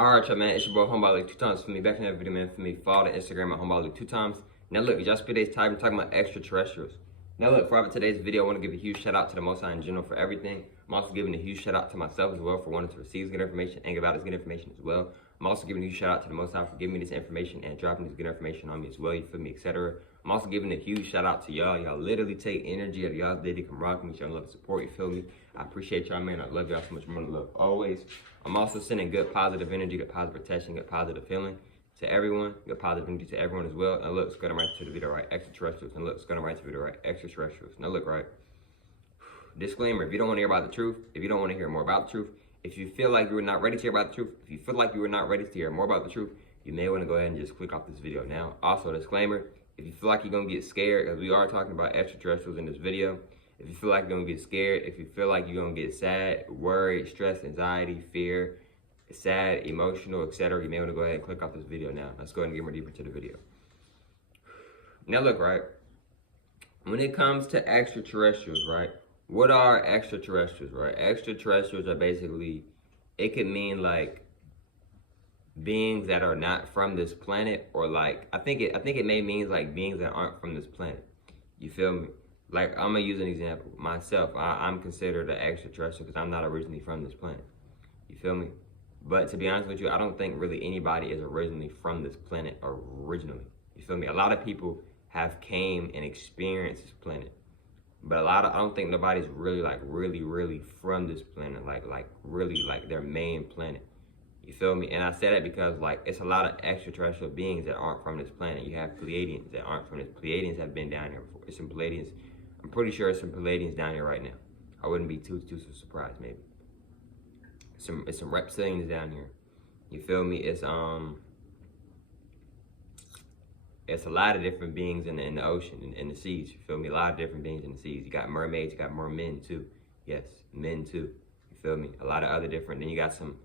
Alright, y'all, man, it's your boy Homebody Luke 2 times for me. Back in that video, man, for me. Follow the Instagram at Homebody Luke 2 times. Now look, y'all spend today's time talking about extraterrestrials. Now look, for today's video, I want to give a huge shout out to the Most High in general for everything. I'm also giving a huge shout out to myself as well for wanting to receive good information and give out this good information as well. I'm also giving a huge shout out to the Most High for giving me this information and dropping this good information on me as well, you feel me, etc. I'm also giving a huge shout out to y'all. Y'all literally take energy out of y'all's day to come rock me. Y'all love the support, you feel me? I appreciate y'all, man. I love y'all so much more than love always. I'm also sending good positive energy, good positive protection, good positive feeling to everyone, good positive energy to everyone as well. Now look, let's go right to the video, right? Extraterrestrials. And look, let's go right to the video, right? Extraterrestrials. Now look, right? Disclaimer, if you don't want to hear about the truth, if you don't want to hear more about the truth, if you feel like you are not ready to hear about the truth, if you feel like you are not ready to hear more about the truth, you may want to go ahead and just click off this video now. Also, disclaimer, if you feel like you're going to get scared, because we are talking about extraterrestrials in this video, if you feel like you're going to get scared, if you feel like you're going to get sad, worried, stressed, anxiety, fear, sad, emotional, etc., you may want to go ahead and click off this video now. Let's go ahead and get more deeper into the video. Now look, right, when it comes to extraterrestrials, right, what are extraterrestrials, right? Extraterrestrials are basically, it could mean like beings that are not from this planet, or like, I think it may mean like beings that aren't from this planet. You feel me? Like, I'm gonna use an example. Myself, I'm considered an extraterrestrial because I'm not originally from this planet. You feel me? But to be honest with you, I don't think really anybody is originally from this planet originally. You feel me? A lot of people have came and experienced this planet. But I don't think nobody's really like really from this planet, like really like their main planet. You feel me? And I say that because like it's a lot of extraterrestrial beings that aren't from this planet. You have Pleiadians that aren't from this. Pleiadians have been down here before. It's some Pleiadians. I'm pretty sure it's some Pleiadians down here right now. I wouldn't be too surprised maybe. It's some reptilians down here. You feel me? It's a lot of different beings in the ocean, in the seas. You feel me? A lot of different beings in the seas. You got mermaids, you got mermen too. Yes, men too. You feel me? A lot of other different. Then you got some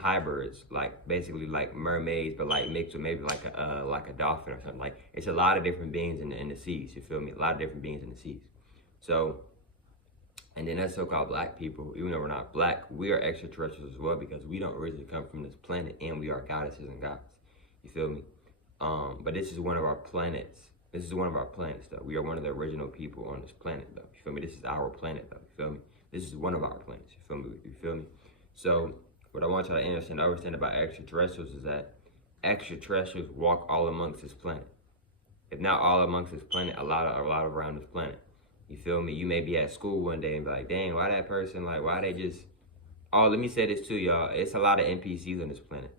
hybrids, like basically like mermaids, but like mixed with maybe like a dolphin or something. Like, it's a lot of different beings in the seas. You feel me? A lot of different beings in the seas. So, and then us so-called black people, even though we're not black, we are extraterrestrials as well because we don't originally come from this planet, and we are goddesses and gods. You feel me? But this is one of our planets. This is one of our planets, though. We are one of the original people on this planet, though. You feel me? This is our planet, though. You feel me? This is one of our planets. You feel me? You feel me? So, what I want y'all to understand about extraterrestrials is that extraterrestrials walk all amongst this planet. If not all amongst this planet, a lot around this planet. You feel me? You may be at school one day and be like, dang, why that person, like, why they just... Oh, let me say this too, y'all. It's a lot of NPCs on this planet.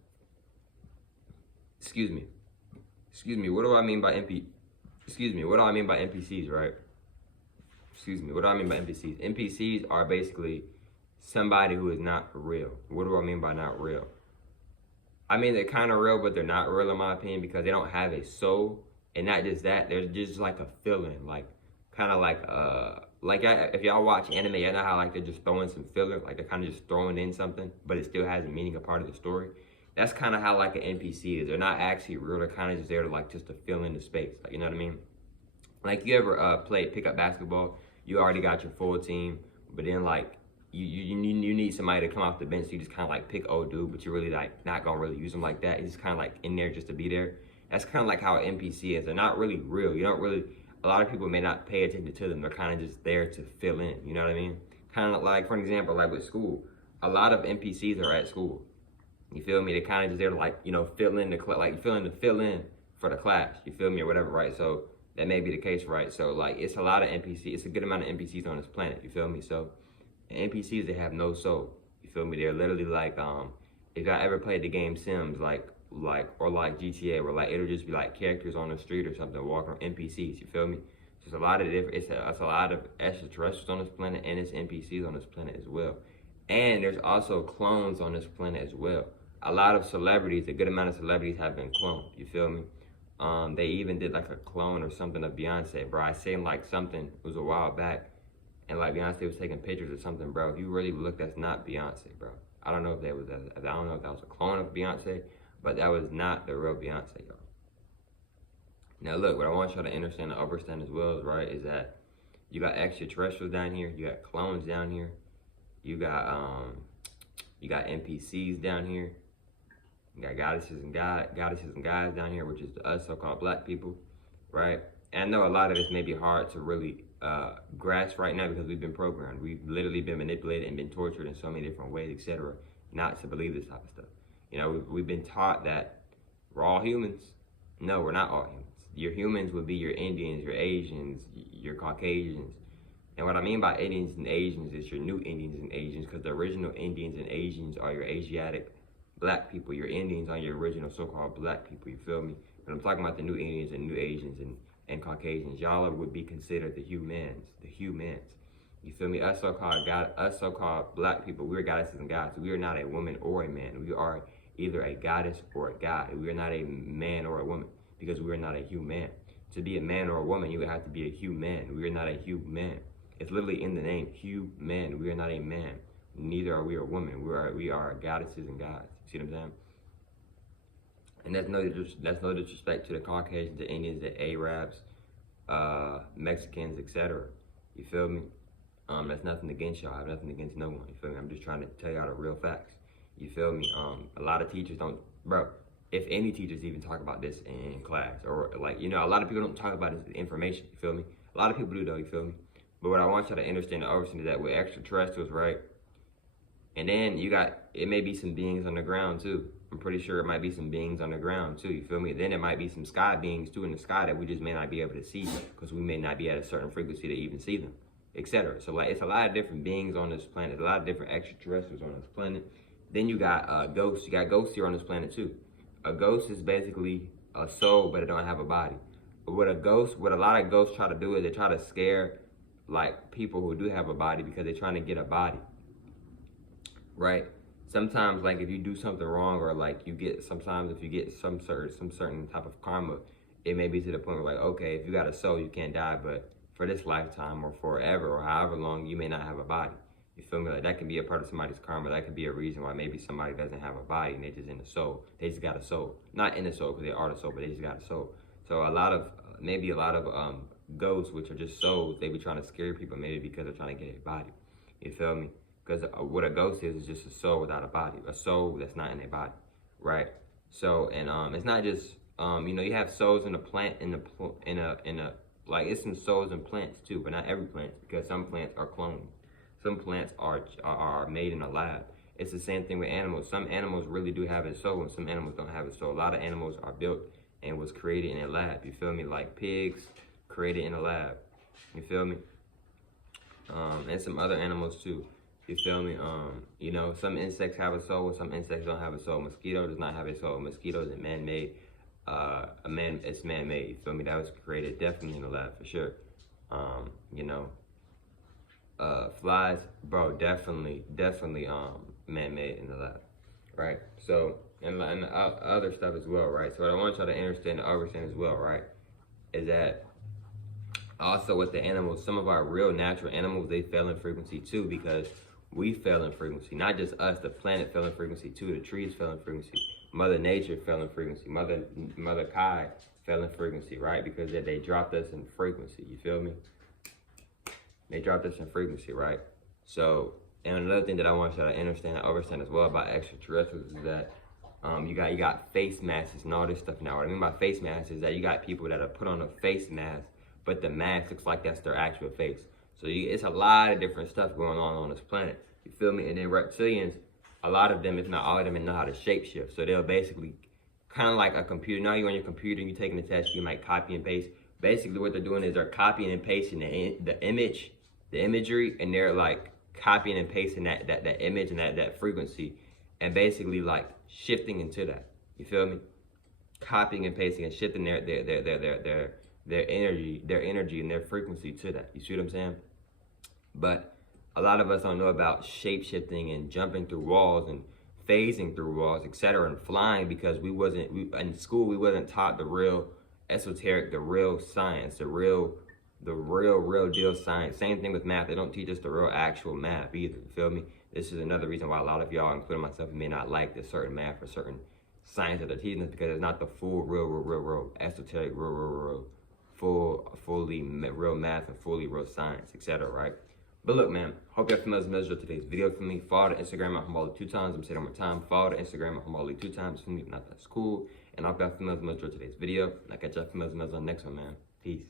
Excuse me, what do I mean by what do I mean by NPCs, right? What do I mean by NPCs? NPCs are basically somebody who is not real. What do I mean by not real? I mean, they're kind of real, but they're not real in my opinion because they don't have a soul. And not just that, they're just like a feeling, like kind of like if y'all watch anime, you know how like they're just throwing some filler, like they're kind of just throwing in something, but it still has a meaning, a part of the story. That's kind of how like an NPC is. They're not actually real. They're kind of just there to like just to fill in the space. Like, you know what I mean? Like, you ever play pickup basketball? You already got your full team, but then like you need somebody to come off the bench. So you just kind of like pick old dude, but you're really like not gonna really use them like that. He's just kind of like in there just to be there. That's kind of like how an NPC is. They're not really real. You don't really. A lot of people may not pay attention to them. They're kind of just there to fill in. You know what I mean? Kind of like, for example, like with school, a lot of NPCs are at school. You feel me? They're kind of just there to like, you know, fill in for the class. You feel me, or whatever, right? So that may be the case, right? So like, it's a lot of NPCs. It's a good amount of NPCs on this planet. You feel me? So NPCs, they have no soul. You feel me? They're literally like, if y'all ever played the game Sims, or like GTA, where like it'll just be like characters on the street or something walking on NPCs. You feel me? So it's a lot of different. It's a lot of extraterrestrials on this planet, and it's NPCs on this planet as well. And there's also clones on this planet as well. A lot of celebrities, a good amount of celebrities have been cloned. You feel me? They even did like a clone or something of Beyonce, bro. I seen like something, it was a while back, and like Beyonce was taking pictures or something, bro. If you really look, that's not Beyonce, bro. I don't know if that was a clone of Beyonce, but that was not the real Beyonce, y'all. Now look, what I want y'all to understand and understand as well, right, is that you got extraterrestrials down here, you got clones down here, you got NPCs down here, You got goddesses and guys down here, which is us so-called black people, right? And I know a lot of this may be hard to really grasp right now because we've been programmed. We've literally been manipulated and been tortured in so many different ways, etc., not to believe this type of stuff. You know, we've been taught that we're all humans. No, we're not all humans. Your humans would be your Indians, your Asians, your Caucasians. And what I mean by Indians and Asians is your new Indians and Asians, because the original Indians and Asians are your Asiatic black people. Your Indians are your original so-called black people, you feel me? When I'm talking about the new Indians and new Asians and Caucasians, y'all would be considered the humans. You feel me? Us so-called black people, we're goddesses and gods. We are not a woman or a man. We are either a goddess or a god. We are not a man or a woman because we are not a human. To be a man or a woman, you would have to be a human. We are not a human. It's literally in the name, human. We are not a man. Neither are we a woman. We are goddesses and gods. You see what I'm saying? And that's no disrespect to the Caucasians, the Indians, the Arabs, Mexicans, etc. You feel me? That's nothing against y'all. I have nothing against no one. You feel me? I'm just trying to tell y'all the real facts. You feel me? A lot of teachers don't, bro. If any teachers even talk about this in class, or like, you know, a lot of people don't talk about this information. You feel me? A lot of people do though. You feel me? But what I want y'all to understand and understand is that with extraterrestrials, right? And then you got, it may be some beings on the ground too. I'm pretty sure it might be some beings on the ground too, you feel me? Then it might be some sky beings too in the sky that we just may not be able to see because we may not be at a certain frequency to even see them, etc. So like, it's a lot of different beings on this planet, a lot of different extraterrestrials on this planet. Then you got ghosts. You got ghosts here on this planet too. A ghost is basically a soul, but it don't have a body. But what a lot of ghosts try to do is they try to scare like people who do have a body because they're trying to get a body, right? Sometimes like if you do something wrong or like sometimes if you get some certain type of karma, it may be to the point where like, okay, if you got a soul, you can't die, but for this lifetime or forever or however long, you may not have a body. You feel me? Like that can be a part of somebody's karma. That could be a reason why maybe somebody doesn't have a body and they just in the soul. They just got a soul. Not in the soul because they are the soul, but they just got a soul. So maybe a lot of ghosts, which are just souls, they be trying to scare people maybe because they're trying to get a body. You feel me? Because what a ghost is just a soul without a body. A soul that's not in a body, right? So, and it's not just, you know, you have souls in a plant, like it's some souls in plants too, but not every plant because some plants are cloned. Some plants are made in a lab. It's the same thing with animals. Some animals really do have a soul and some animals don't have a soul. A lot of animals are built and was created in a lab. You feel me? Like pigs created in a lab. You feel me? And some other animals too. You feel me? You know, some insects have a soul and some insects don't have a soul. Mosquito does not have a soul. Mosquito is man-made. It's man-made. You feel me? That was created definitely in the lab for sure. You know. Flies, bro, definitely man-made in the lab, right? So, and other stuff as well, right? So what I want y'all to understand and understand as well, right, is that also with the animals, some of our real natural animals, they fell in frequency too because we fell in frequency. Not just us, the planet fell in frequency too. The trees fell in frequency. Mother Nature fell in frequency. Mother Kai fell in frequency, right? Because they dropped us in frequency, you feel me? They dropped us in frequency, right? So, and another thing that I want y'all to understand and understand as well about extraterrestrials is that you got face masks and all this stuff now. What I mean by face masks is that you got people that are put on a face mask, but the mask looks like that's their actual face. So it's a lot of different stuff going on this planet. You feel me? And then reptilians, a lot of them, if not all of them, know how to shapeshift. So they'll basically, kind of like a computer. Now you're on your computer and you're taking a test, you might copy and paste. Basically what they're doing is they're copying and pasting the imagery, and they're like copying and pasting that image and that frequency, and basically like shifting into that. You feel me? Copying and pasting and shifting their energy and their frequency to that. You see what I'm saying? But a lot of us don't know about shape shifting and jumping through walls and phasing through walls, etc., and flying because in school we wasn't taught the real esoteric, the real science, the real deal science. Same thing with math. They don't teach us the real actual math either. You feel me? This is another reason why a lot of y'all, including myself, may not like this certain math or certain science that they're teaching us, because it's not the full real esoteric, fully real math and fully real science, etc., right? But look, man, hope y'all females measure today's video for me. Follow the Instagram at Humballi 2 times. I'm saying it one more time. Follow the Instagram at Humballi 2 times for me. If not, that's cool. And I hope y'all females measure today's video. And I'll catch y'all females on the next one, man. Peace.